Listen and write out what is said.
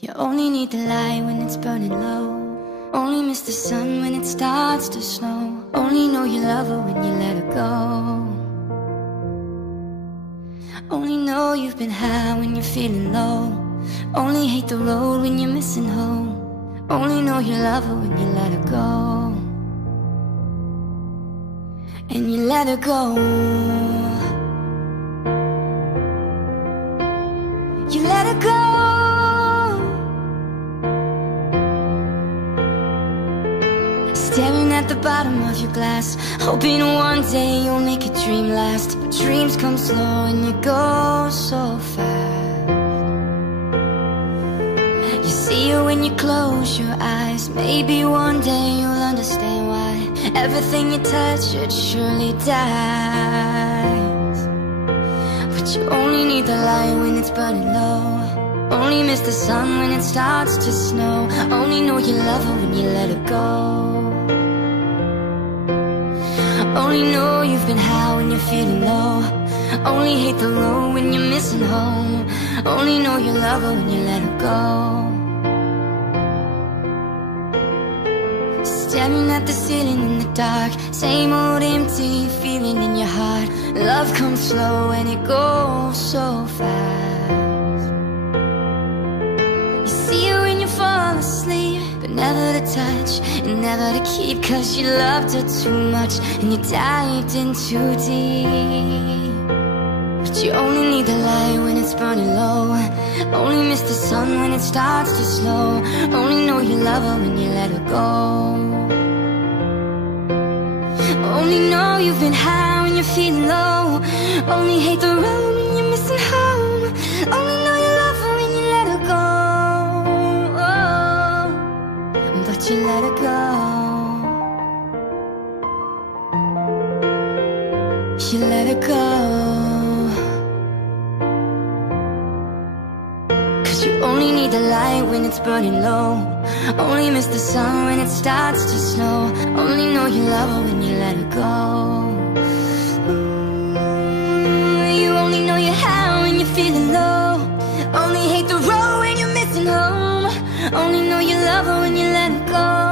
You only need the light when it's burning low. Only miss the sun when it starts to snow. Only know you love her when you let her go. Only know you've been high when you're feeling low. Only hate the road when you're missing home. Only know you love her when you let her go. And you let her go. You let her go. Staring at the bottom of your glass, hoping one day you'll make a dream last. But dreams come slow and you go so fast. You see her when you close your eyes. Maybe one day you'll understand why everything you touch, it surely dies. But you only need the light when it's burning low. Only miss the sun when it starts to snow. Only know you love her when you let her go. Only know you've been high when you're feeling low. Only hate the road when you're missing home. Only know you love her when you let her go. Staring at the ceiling in the dark, same old empty feeling in your heart. Love comes slow and it goes so fast. You see her when you fall asleep, but never to touch and never to keep, 'cause you loved her too much and you dived in too deep. But you only need the light when it's burning low. Only miss the sun when it starts to snow. Only know you love her when you let her go. Only know you've been high when you're feeling low. Only hate the road when you're missing home. Only know you love her when you let her go. Oh, but you let her go. You let her go. 'Cause you only need the light when it's burning low. Only miss the sun when it starts to snow. Only know you love her when you let her go. You only know you're high when you're feeling low. Only hate the road when you're missing home. Only know you love her when you let her go.